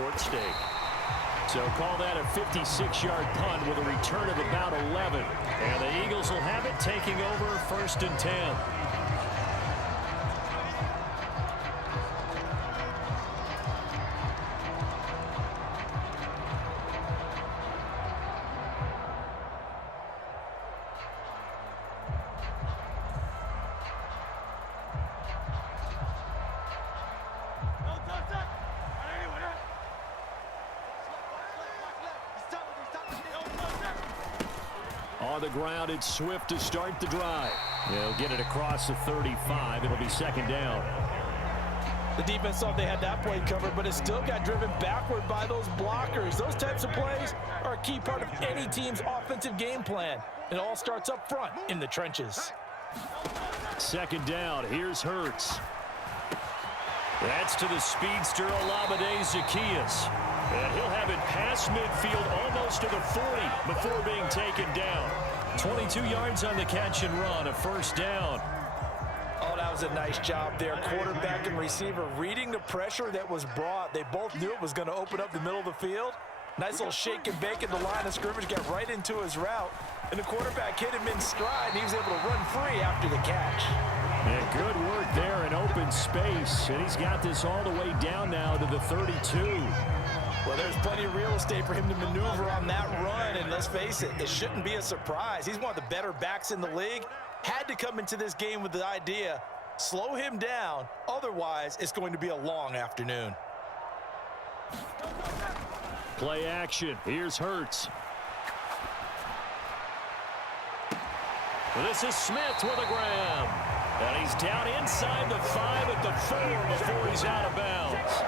pork steak. So call that a 56-yard punt with a return of about 11. And the Eagles will have it, taking over 1st and 10. On the ground, it's Swift to start the drive. They'll get it across the 35. It'll be 2nd down. The defense thought they had that play covered, but it still got driven backward by those blockers. Those types of plays are a key part of any team's offensive game plan. It all starts up front in the trenches. 2nd down. Here's Hurts. That's to the speedster, Olamide Zaccheaus. And he'll have it past midfield almost to the 40 before being taken down. 22 yards on the catch and run, a 1st down. Oh, that was a nice job there. Quarterback and receiver reading the pressure that was brought. They both knew it was going to open up the middle of the field. Nice little shake and bake at the line of scrimmage, got right into his route. And the quarterback hit him in stride, and he was able to run free after the catch. And good work there in open space. And he's got this all the way down now to the 32. Well, there's plenty of real estate for him to maneuver on that run, and let's face it, it shouldn't be a surprise. He's one of the better backs in the league. Had to come into this game with the idea, slow him down, otherwise it's going to be a long afternoon. Play action. Here's Hurts. Well, this is Smith with a grab. And he's down inside the 5 at the 4 before he's out of bounds.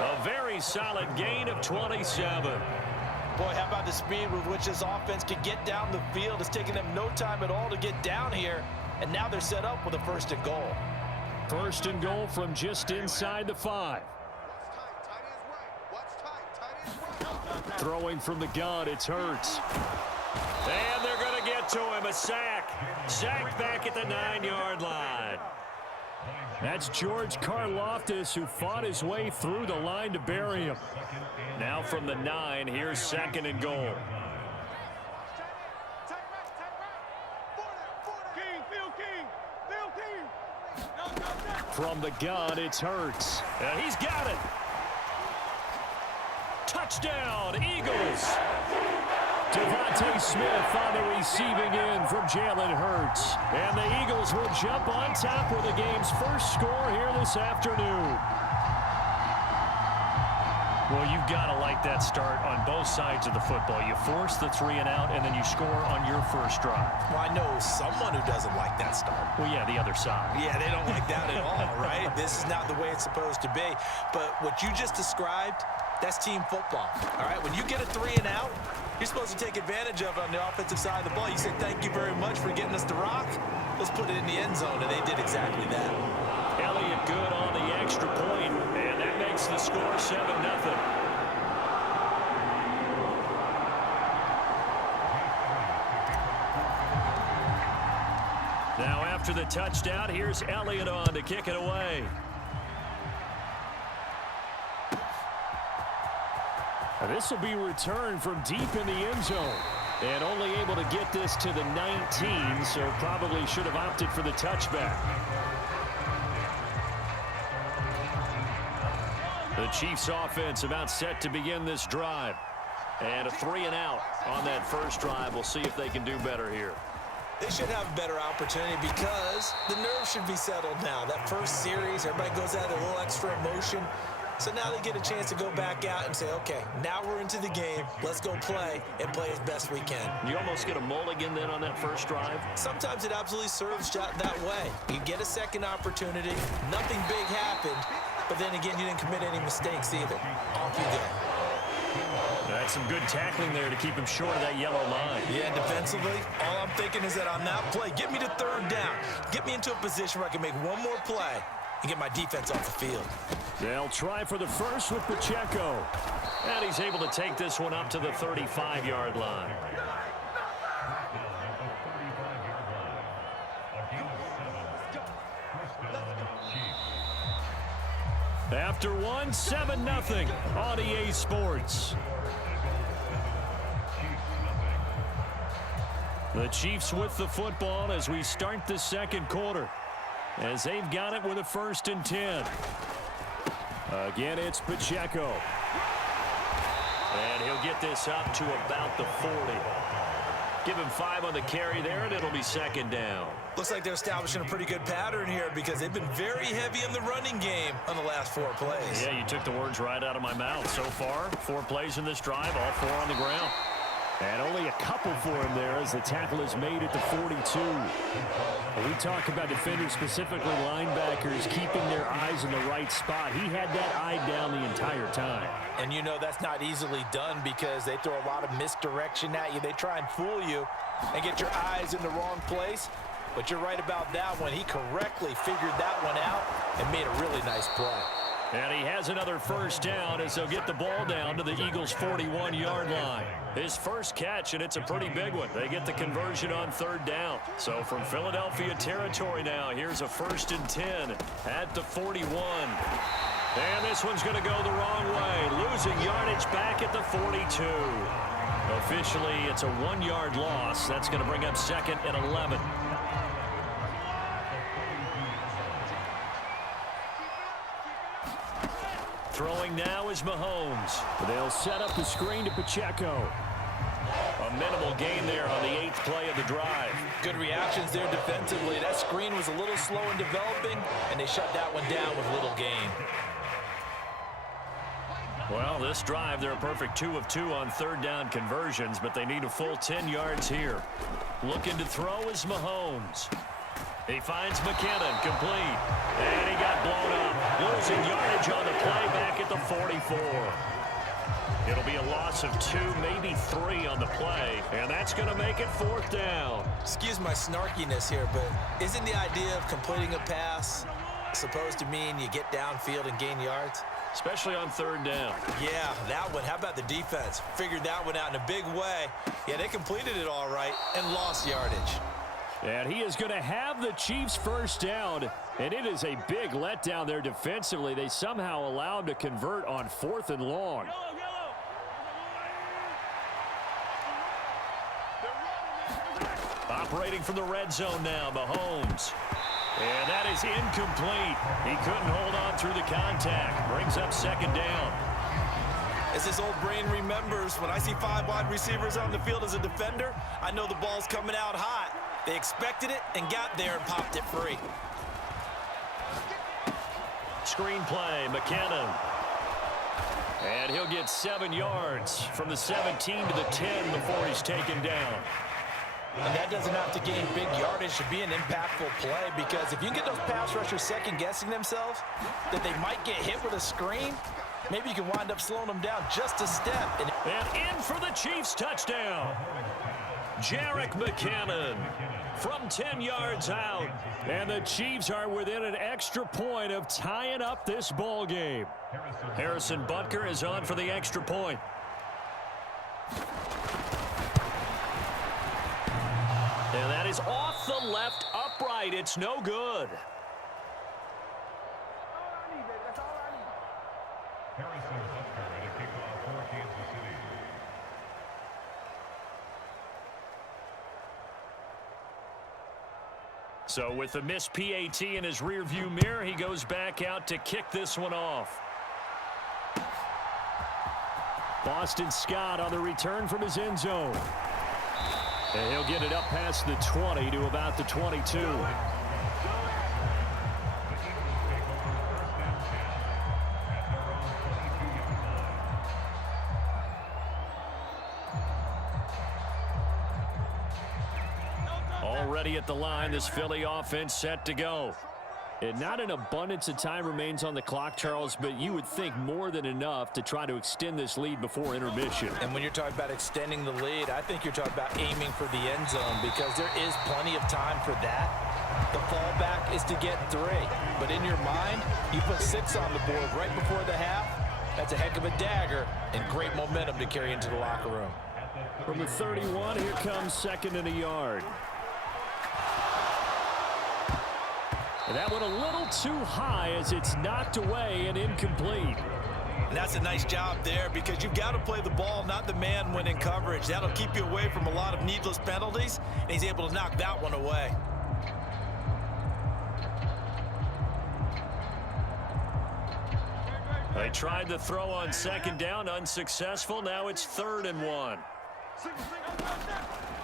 A very solid gain of 27. Boy, how about the speed with which this offense can get down the field? It's taking them no time at all to get down here, and now they're set up with a 1st and goal. 1st and goal from just inside the 5. Throwing from the gun, it's Hurts. And they're going to get to him, a sack. Sacked back at the 9-yard line. That's George Karlaftis, who fought his way through the line to bury him. Now from the 9, here's 2nd and goal. From the gun, it's Hurts. And he's got it. Touchdown, Eagles. Devontae Smith on the receiving end from Jalen Hurts. And the Eagles will jump on top with the game's first score here this afternoon. Well, you've got to like that start on both sides of the football. You force the 3 and out, and then you score on your first drive. Well, I know someone who doesn't like that start. Well, yeah, the other side. Yeah, they don't like that at all, right? This is not the way it's supposed to be. But what you just described, that's team football, all right? When you get a 3 and out, you're supposed to take advantage of it on the offensive side of the ball. You say, thank you very much for getting us the rock. Let's put it in the end zone, and they did exactly that. Elliott good on the extra point, and that makes the score 7-0. Now after the touchdown, here's Elliott on to kick it away. This will be returned from deep in the end zone. And only able to get this to the 19, so probably should have opted for the touchback. The Chiefs offense about set to begin this drive. And a 3 and out on that first drive. We'll see if they can do better here. They should have a better opportunity because the nerves should be settled now. That first series, everybody goes out with a little extra emotion. So now they get a chance to go back out and say, okay, now we're into the game. Let's go play and play as best we can. You almost get a mulligan then on that first drive? Sometimes it absolutely serves that way. You get a second opportunity. Nothing big happened. But then again, you didn't commit any mistakes either. Off you go. That's some good tackling there to keep him short of that yellow line. Yeah, defensively, all I'm thinking is that on that play, get me to 3rd down. Get me into a position where I can make one more play and get my defense off the field. They'll try for the first with Pacheco. And he's able to take this one up to the 35-yard line. After one, 7-0 on EA Sports. The Chiefs with the football as we start the second quarter, as they've got it with a 1st and 10. Again, it's Pacheco. And he'll get this up to about the 40. Give him 5 on the carry there, and it'll be 2nd down. Looks like they're establishing a pretty good pattern here because they've been very heavy in the running game on the last 4 plays. Yeah, you took the words right out of my mouth. So far, 4 plays in this drive, all 4 on the ground. And only a couple for him there as the tackle is made at the 42. When we talk about defenders, specifically linebackers, keeping their eyes in the right spot. He had that eye down the entire time. And you know that's not easily done because they throw a lot of misdirection at you. They try and fool you and get your eyes in the wrong place. But you're right about that one. He correctly figured that one out and made a really nice play. And he has another 1st down as they'll get the ball down to the Eagles' 41-yard line. His first catch, and it's a pretty big one. They get the conversion on 3rd down. So from Philadelphia territory now, here's a 1st and 10 at the 41. And this one's going to go the wrong way, losing yardage back at the 42. Officially, it's a 1-yard loss. That's going to bring up 2nd and 11. Throwing now is Mahomes. They'll set up the screen to Pacheco. A minimal gain there on the 8th play of the drive. Good reactions there defensively. That screen was a little slow in developing, and they shut that one down with little gain. Well, this drive, they're a perfect 2 of 2 on 3rd down conversions, but they need a full 10 yards here. Looking to throw is Mahomes. He finds McKinnon, complete, and he got blown up, losing yardage on the play back at the 44. It'll be a loss of 2, maybe 3 on the play, and that's going to make it 4th down. Excuse my snarkiness here, but isn't the idea of completing a pass supposed to mean you get downfield and gain yards? Especially on 3rd down. Yeah, that one. How about the defense? Figured that one out in a big way. Yeah, they completed it all right and lost yardage. And he is going to have the Chiefs' 1st down, and it is a big letdown there defensively. They somehow allowed to convert on 4th and long. Operating from the red zone now, Mahomes. And that is incomplete. He couldn't hold on through the contact. Brings up 2nd down. As this old brain remembers, when I see 5 wide receivers on the field as a defender, I know the ball's coming out hot. They expected it and got there and popped it free. Screen play, McKinnon. And he'll get 7 yards from the 17 to the 10 before he's taken down. And that doesn't have to gain big yardage to be an impactful play, because if you can get those pass rushers second-guessing themselves that they might get hit with a screen, maybe you can wind up slowing them down just a step. And in for the Chiefs touchdown. Jerick McKinnon from 10 yards out. And the Chiefs are within an extra point of tying up this ball game. Harrison Butker is on for the extra point. And that is off the left upright. It's no good. So with the missed PAT in his rearview mirror, he goes back out to kick this one off. Boston Scott on the return from his end zone. And he'll get it up past the 20 to about the 22. Already at the line, this Philly offense set to go. And not an abundance of time remains on the clock, Charles, but you would think more than enough to try to extend this lead before intermission. And when you're talking about extending the lead, I think you're talking about aiming for the end zone, because there is plenty of time for that. The fallback is to get 3. But in your mind, you put 6 on the board right before the half. That's a heck of a dagger and great momentum to carry into the locker room. From the 31, here comes 2nd and a yard. And that went a little too high as it's knocked away and incomplete. And that's a nice job there because you've got to play the ball, not the man when in coverage. That'll keep you away from a lot of needless penalties, and he's able to knock that one away. They tried to throw on second down, unsuccessful. Now it's 3rd and 1.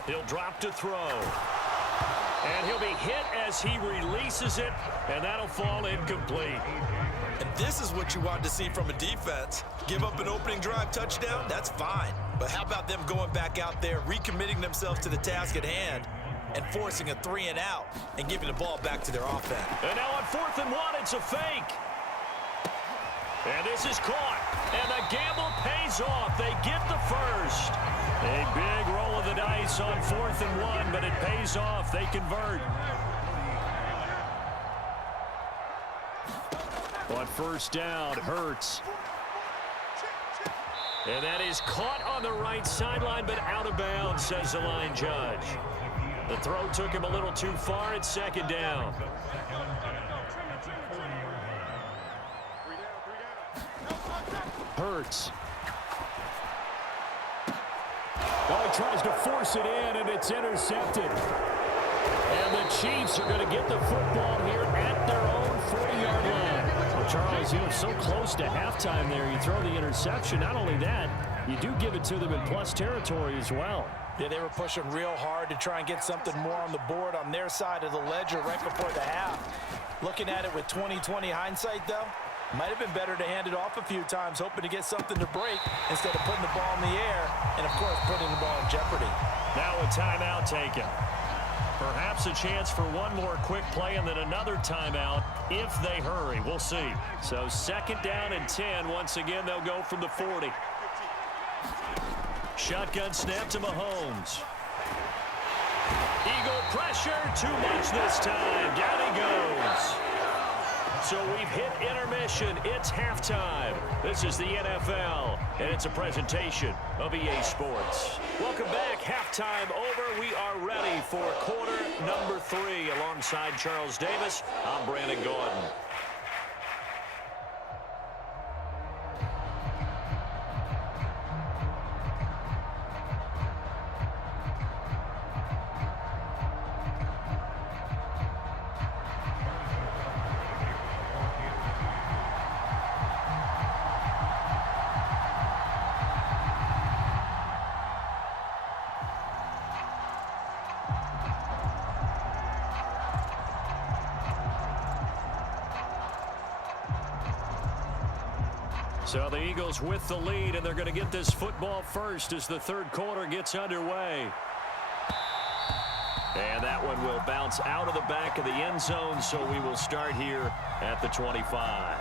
He'll drop to throw. And he'll be hit as he releases it, and that'll fall incomplete. And this is what you want to see from a defense. Give up an opening drive touchdown, that's fine. But how about them going back out there, recommitting themselves to the task at hand, and forcing a 3 and out, and giving the ball back to their offense. And now on 4th and 1, it's a fake. And this is caught. And the gamble pays off. They get the first. A big roll of the dice on 4th and 1, but it pays off. They convert. On first down, Hurts. And that is caught on the right sideline, but out of bounds, says the line judge. The throw took him a little too far at 2nd down. Hurts. Oh, he tries to force it in, and it's intercepted. And the Chiefs are going to get the football here at their own 40-yard line. Well, Charles, you know, so close to halftime there. You throw the interception. Not only that, you do give it to them in plus territory as well. Yeah, they were pushing real hard to try and get something more on the board on their side of the ledger right before the half. Looking at it with 20/20 hindsight, though, might have been better to hand it off a few times, hoping to get something to break instead of putting the ball in the air and, of course, putting the ball in jeopardy. Now a timeout taken. Perhaps a chance for one more quick play and then another timeout if they hurry. We'll see. So 2nd down and 10. Once again, they'll go from the 40. Shotgun snap to Mahomes. Eagle pressure, too much this time. Down he goes. So we've hit intermission. It's halftime. This is the NFL, and it's a presentation of EA Sports. Welcome back. Halftime over. We are ready for quarter number 3. Alongside Charles Davis, I'm Brandon Gordon. So the Eagles with the lead, and they're going to get this football first as the 3rd quarter gets underway. And that one will bounce out of the back of the end zone, so we will start here at the 25.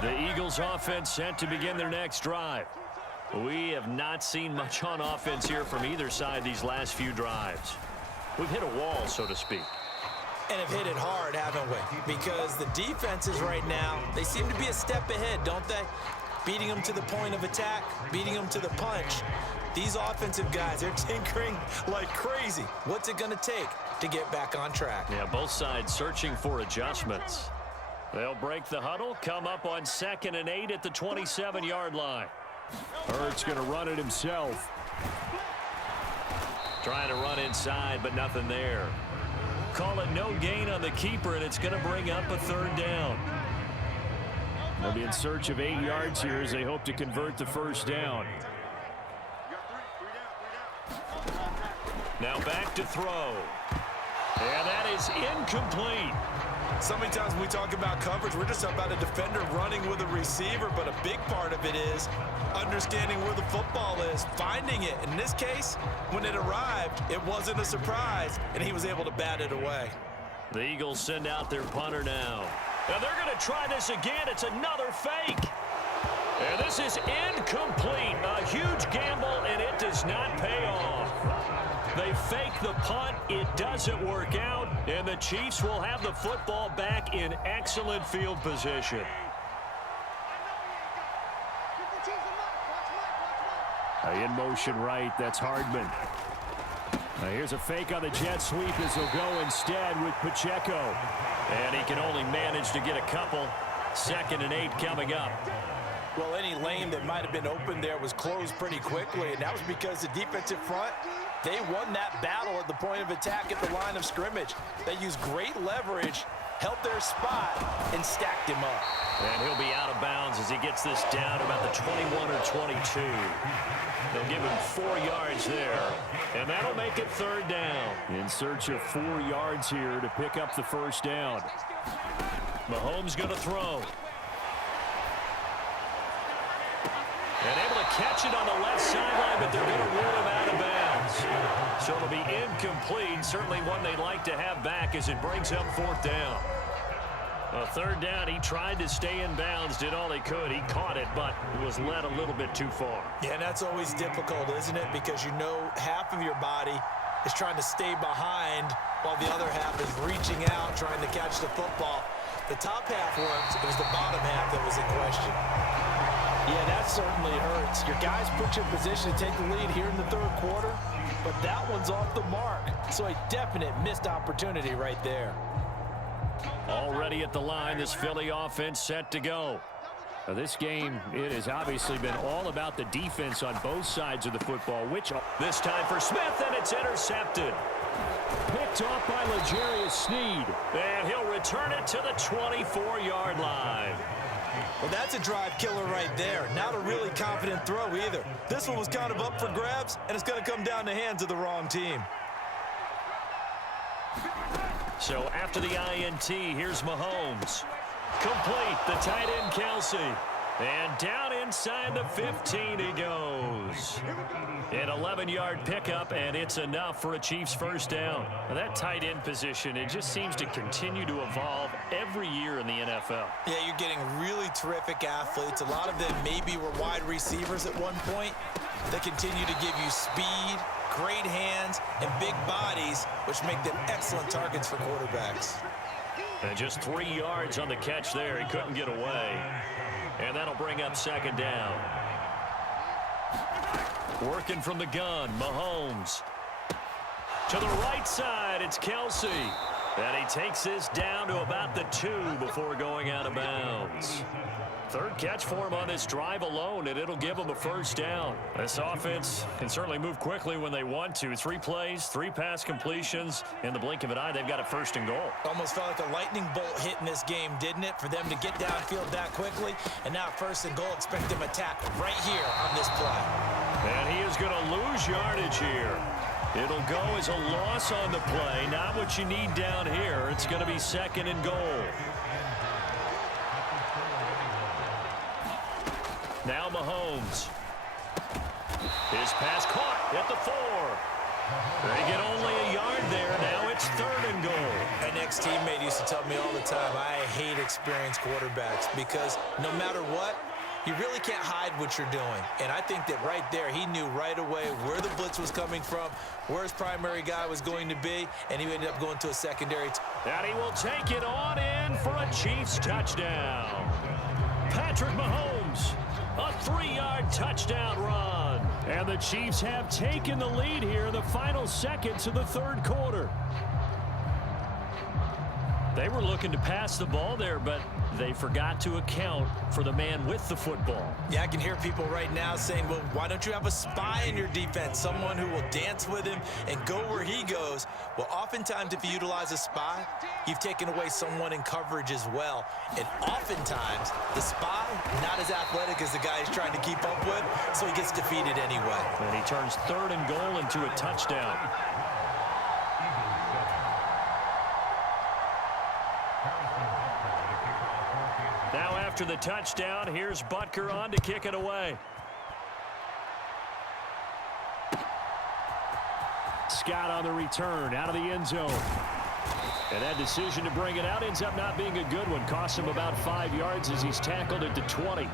The Eagles offense set to begin their next drive. We have not seen much on offense here from either side these last few drives. We've hit a wall, so to speak. And have hit it hard, haven't we? Because the defenses right now, they seem to be a step ahead, don't they? Beating them to the point of attack, beating them to the punch. These offensive guys, they're tinkering like crazy. What's it going to take to get back on track? Yeah, both sides searching for adjustments. They'll break the huddle, come up on 2nd and 8 at the 27-yard line. Hurts going to run it himself. Trying to run inside, but nothing there. Call it no gain on the keeper, and it's going to bring up a 3rd down. They'll be in search of 8 yards here as they hope to convert the 1st down. Now back to throw. And that is incomplete. So many times when we talk about coverage, we're just about a defender running with a receiver, but a big part of it is understanding where the football is, finding it. In this case, when it arrived, it wasn't a surprise, and he was able to bat it away. The Eagles send out their punter now. And they're going to try this again. It's another fake. And this is incomplete. A huge gamble, and it does not pay off. They fake the punt. It doesn't work out, and the Chiefs will have the football back in excellent field position. In motion right, that's Hardman. Here's a fake on the jet sweep as he'll go instead with Pacheco. And he can only manage to get a couple. 2nd and 8 coming up. Well, any lane that might have been open there was closed pretty quickly, and that was because the defensive front, they won that battle at the point of attack at the line of scrimmage. They used great leverage, held their spot, and stacked him up. And he'll be out of bounds as he gets this down to about the 21 or 22. They'll give him 4 yards there, and that'll make it 3rd down. In search of 4 yards here to pick up the 1st down. Mahomes going to throw. And able to catch it on the left sideline, but they're going to rule him out of bounds. So it'll be incomplete. Certainly one they'd like to have back as it brings up 4th down. A 3rd down, he tried to stay in bounds, did all he could. He caught it, but was led a little bit too far. Yeah, and that's always difficult, isn't it? Because you know half of your body is trying to stay behind while the other half is reaching out, trying to catch the football. The top half works. It was the bottom half that was in question. Yeah, that certainly hurts. Your guys put you in position to take the lead here in the 3rd quarter, but that one's off the mark. So a definite missed opportunity right there. Already at the line, this Philly offense set to go. Now, this game, it has obviously been all about the defense on both sides of the football. This time for Smith, and it's intercepted. Picked off by L'Jarius Sneed. And he'll return it to the 24-yard line. Well, that's a drive killer right there. Not a really confident throw either. This one was kind of up for grabs, and it's going to come down the hands of the wrong team. So after the INT, here's Mahomes. Complete, the tight end Kelsey. And down inside the 15 he goes. An 11-yard pickup, and it's enough for a Chiefs 1st down. Now, that tight end position, it just seems to continue to evolve every year in the NFL. Yeah, you're getting really terrific athletes. A lot of them maybe were wide receivers at one point. They continue to give you speed, great hands, and big bodies, which make them excellent targets for quarterbacks. And just 3 yards on the catch there. He couldn't get away. And that'll bring up 2nd down. Working from the gun, Mahomes. To the right side, it's Kelsey. And he takes this down to about the 2 before going out of bounds. 3rd catch for him on this drive alone, and it'll give him a 1st down. This offense can certainly move quickly when they want to. 3 plays, 3 pass completions. In the blink of an eye, they've got a 1st and goal. Almost felt like a lightning bolt hit in this game, didn't it? For them to get downfield that quickly. And now 1st and goal, expect them attack right here on this play. And he is going to lose yardage here. It'll go as a loss on the play. Not what you need down here. It's going to be 2nd and goal. Now Mahomes. His pass caught at the 4. They get only a yard there. Now it's 3rd and goal. An ex-teammate used to tell me all the time, I hate experienced quarterbacks because no matter what, you really can't hide what you're doing. And I think that right there, he knew right away where the blitz was coming from, where his primary guy was going to be, and he ended up going to a secondary. And he will take it on in for a Chiefs touchdown. Patrick Mahomes. A 3-yard touchdown run. And the Chiefs have taken the lead here in the final seconds of the 3rd quarter. They were looking to pass the ball there, but they forgot to account for the man with the football. Yeah, I can hear people right now saying, well, why don't you have a spy in your defense, someone who will dance with him and go where he goes? Well, oftentimes if you utilize a spy, you've taken away someone in coverage as well. And oftentimes, the spy, not as athletic as the guy he's trying to keep up with, so he gets defeated anyway. And he turns 3rd and goal into a touchdown. Now after the touchdown, here's Butker on to kick it away. Scott on the return, out of the end zone. And that decision to bring it out ends up not being a good one. Costs him about 5 yards as he's tackled at the 20.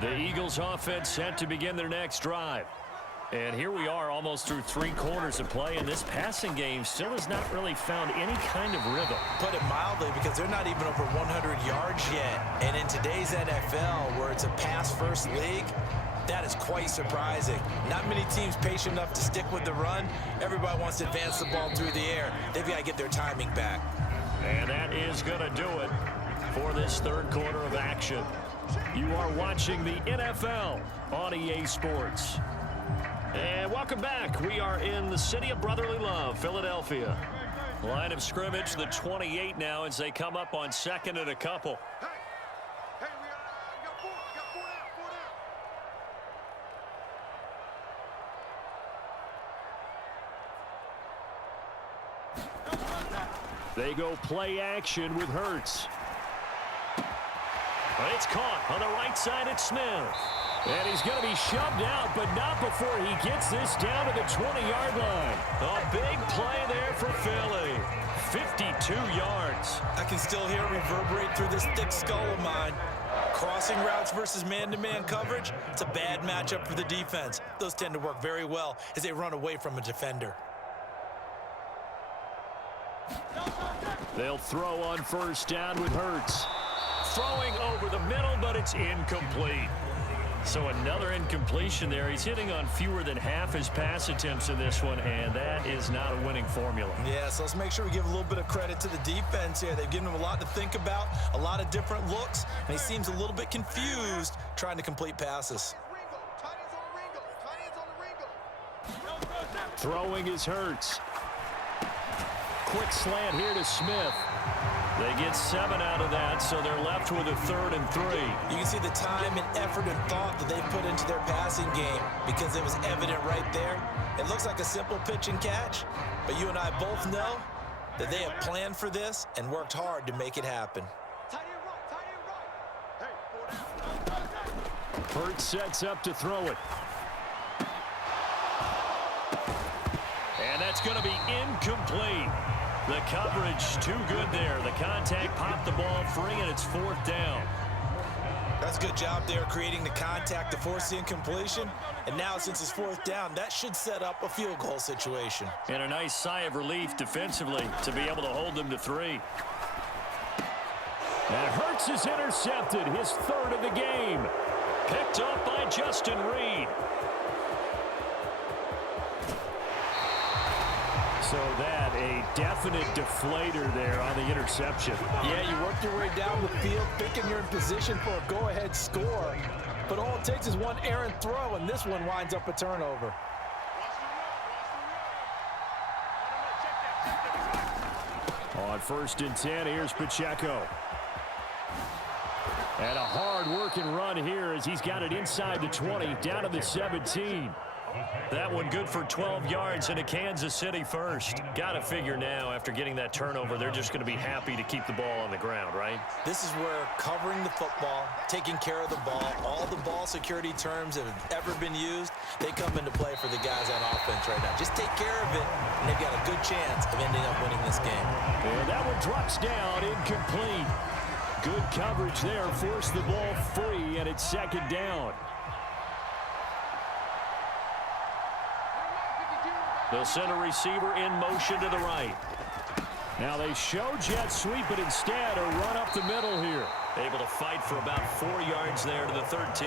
The Eagles offense set to begin their next drive. And here we are almost through 3 quarters of play, and this passing game still has not really found any kind of rhythm. Put it mildly, because they're not even over 100 yards yet. And in today's NFL, where it's a pass-first league, that is quite surprising. Not many teams patient enough to stick with the run. Everybody wants to advance the ball through the air. They've got to get their timing back. And that is going to do it for this third quarter of action. You are watching the NFL on EA Sports. And welcome back. We are in the city of brotherly love, Philadelphia. Line of scrimmage, the 28 now, as they come up on 2nd and a couple. They go play action with Hurts. But it's caught on the right side at Smith. And he's going to be shoved out, but not before he gets this down to the 20-yard line. A big play there for Philly. 52 yards. I can still hear it reverberate through this thick skull of mine. Crossing routes versus man-to-man coverage, it's a bad matchup for the defense. Those tend to work very well as they run away from a defender. They'll throw on first down with Hurts. Throwing over the middle, but it's incomplete. So another incompletion there. He's hitting on fewer than half his pass attempts in this one, and that is not a winning formula. Yeah, so let's make sure we give a little bit of credit to the defense here. They've given him a lot to think about, a lot of different looks, and he seems a little bit confused trying to complete passes. Throwing is Hurts. Quick slant here to Smith. They get 7 out of that, so they're left with a 3rd and 3. You can see the time and effort and thought that they put into their passing game because it was evident right there. It looks like a simple pitch and catch, but you and I both know that they have planned for this and worked hard to make it happen. Hurts sets up to throw it. And that's going to be incomplete. The coverage too good there. The contact popped the ball free, and it's 4th down. That's a good job there creating the contact to force the incompletion. And now since it's 4th down, that should set up a field goal situation. And a nice sigh of relief defensively to be able to hold them to 3. And Hurts is intercepted, his 3rd of the game. Picked up by Justin Reed. So that a definite deflator there on the interception. Yeah, you work your way down the field, thinking you're in position for a go-ahead score. But all it takes is one errant throw, and this one winds up a turnover. On 1st and 10, here's Pacheco. And a hard-working run here as he's got it inside the 20, down to the 17. That one good for 12 yards into Kansas City first. Got to figure now, after getting that turnover, they're just going to be happy to keep the ball on the ground, right? This is where covering the football, taking care of the ball, all the ball security terms that have ever been used, they come into play for the guys on offense right now. Just take care of it, and they've got a good chance of ending up winning this game. And that one drops down, incomplete. Good coverage there, forced the ball free, and it's 2nd down. They'll send a receiver in motion to the right. Now they show jet sweep, but instead a run up the middle here. Able to fight for about 4 yards there to the 13.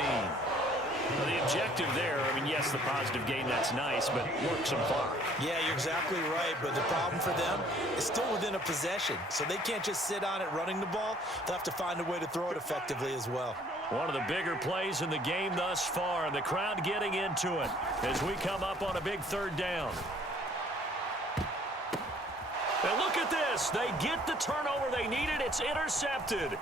Well, the objective there, I mean, yes, the positive gain, that's nice, but work some clock. Yeah, you're exactly right, but the problem for them is still within a possession, so they can't just sit on it running the ball. They'll have to find a way to throw it effectively as well. One of the bigger plays in the game thus far, and the crowd getting into it as we come up on a big 3rd down. And look at this. They get the turnover they needed. It's intercepted.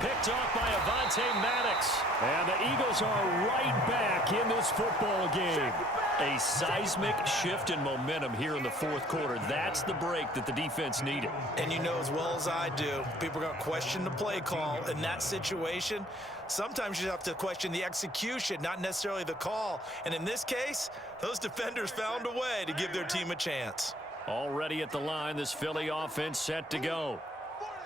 Picked off by Avonte Maddox. And the Eagles are right back in this football game. A seismic shift in momentum here in the 4th quarter. That's the break that the defense needed. And you know as well as I do, people are going to question the play call in that situation. Sometimes you have to question the execution, not necessarily the call. And in this case, those defenders found a way to give their team a chance. Already at the line, this Philly offense set to go.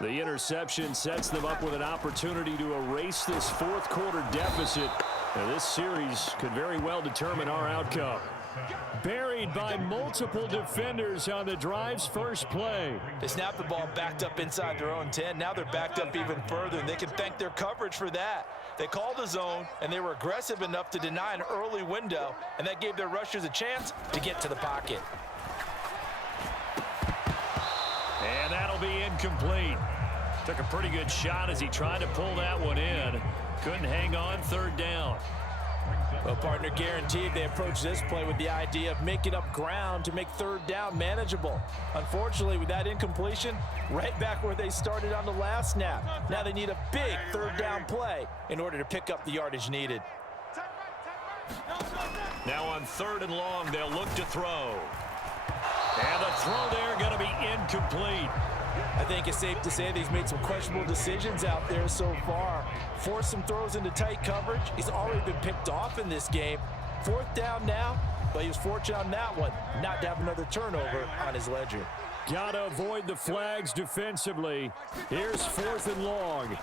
The interception sets them up with an opportunity to erase this 4th quarter deficit Now, this series could very well determine our outcome. Buried by multiple defenders on the drive's first play. They snapped the ball backed up inside their own 10. Now they're backed up even further, and they can thank their coverage for that. They called the zone, and they were aggressive enough to deny an early window, and that gave their rushers a chance to get to the pocket. And that'll be incomplete. Took a pretty good shot as he tried to pull that one in. Couldn't hang on third down. Well, partner, guaranteed they approach this play with the idea of making up ground to make third down manageable. Unfortunately, with that incompletion, right back where they started on the last snap. Now they need a big third down play in order to pick up the yardage needed. Now on 3rd and long, they'll look to throw. And the throw there going to be incomplete. I think it's safe to say that he's made some questionable decisions out there so far. Forced some throws into tight coverage. He's already been picked off in this game. 4th down now, but he was fortunate on that one not to have another turnover on his ledger. Gotta avoid the flags defensively. Here's 4th and long.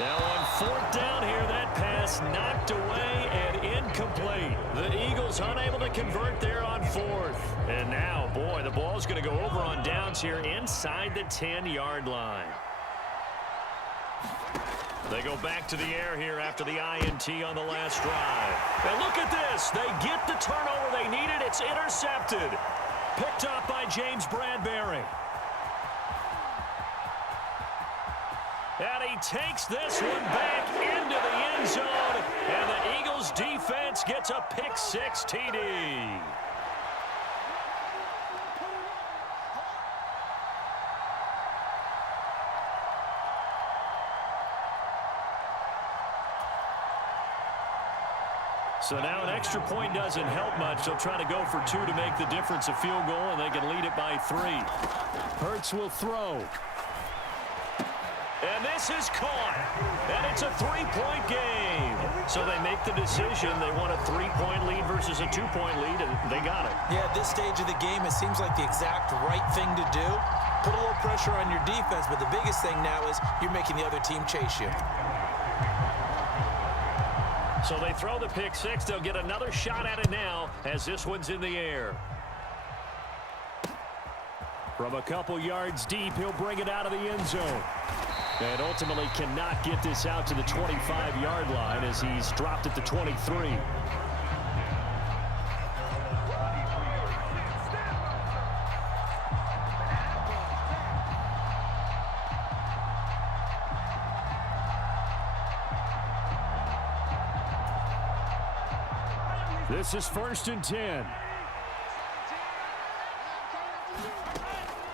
Now on 4th down here, that pass knocked away and incomplete. The Eagles unable to convert there on 4th. And now, boy, the ball's going to go over on downs here inside the 10-yard line. They go back to the air here after the INT on the last drive. And look at this. They get the turnover they needed. It's intercepted. Picked up by James Bradbury. And he takes this one back into the end zone. And the Eagles defense gets a pick-6 TD. So now an extra point doesn't help much. They'll try to go for 2 to make the difference a field goal, and they can lead it by 3. Hurts will throw. And this is caught. And it's a 3-point game. So they make the decision. They want a 3-point lead versus a 2-point lead, and they got it. Yeah, at this stage of the game, it seems like the exact right thing to do. Put a little pressure on your defense, but the biggest thing now is you're making the other team chase you. So they throw the pick-6. They'll get another shot at it now as this one's in the air. From a couple yards deep, he'll bring it out of the end zone. And ultimately cannot get this out to the 25-yard line as he's dropped at the 23. This is 1st and 10.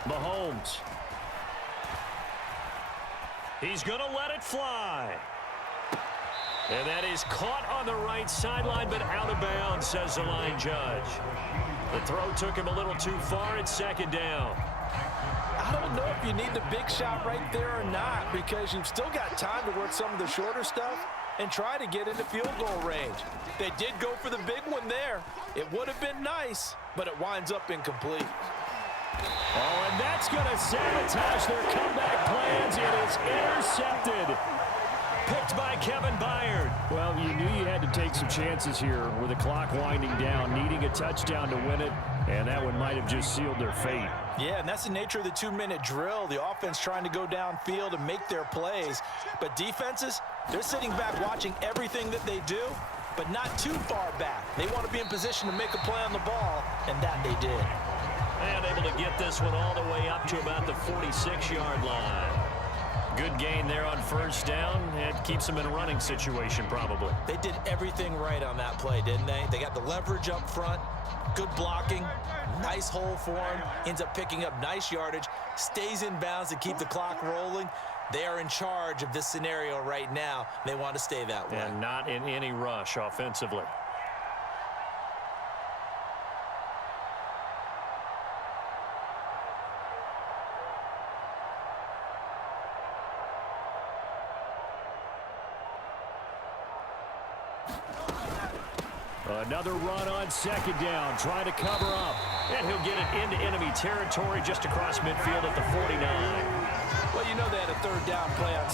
Mahomes. He's going to let it fly. And that is caught on the right sideline, but out of bounds, says the line judge. The throw took him a little too far. It's 2nd down. I don't know if you need the big shot right there or not, because you've still got time to work some of the shorter stuff and try to get into field goal range. They did go for the big one there. It would have been nice, but it winds up incomplete. Oh, and that's going to sabotage their comeback plans. It is intercepted. Picked by Kevin Byard. Well, you knew you had to take some chances here with the clock winding down, needing a touchdown to win it, and that one might have just sealed their fate. Yeah, and that's the nature of the 2-minute drill. The offense trying to go downfield and make their plays. But defenses, they're sitting back watching everything that they do, but not too far back. They want to be in position to make a play on the ball, and that they did. And able to get this one all the way up to about the 46-yard line. Good gain there on 1st down. It keeps them in a running situation probably. They did everything right on that play, didn't they? They got the leverage up front, good blocking, nice hole for him, ends up picking up nice yardage, stays in bounds to keep the clock rolling. They are in charge of this scenario right now. They want to stay that way. And not in any rush offensively. Another run on 2nd down, trying to cover up. And he'll get it into enemy territory just across midfield at the 49. Well, you know they had a 3rd down play on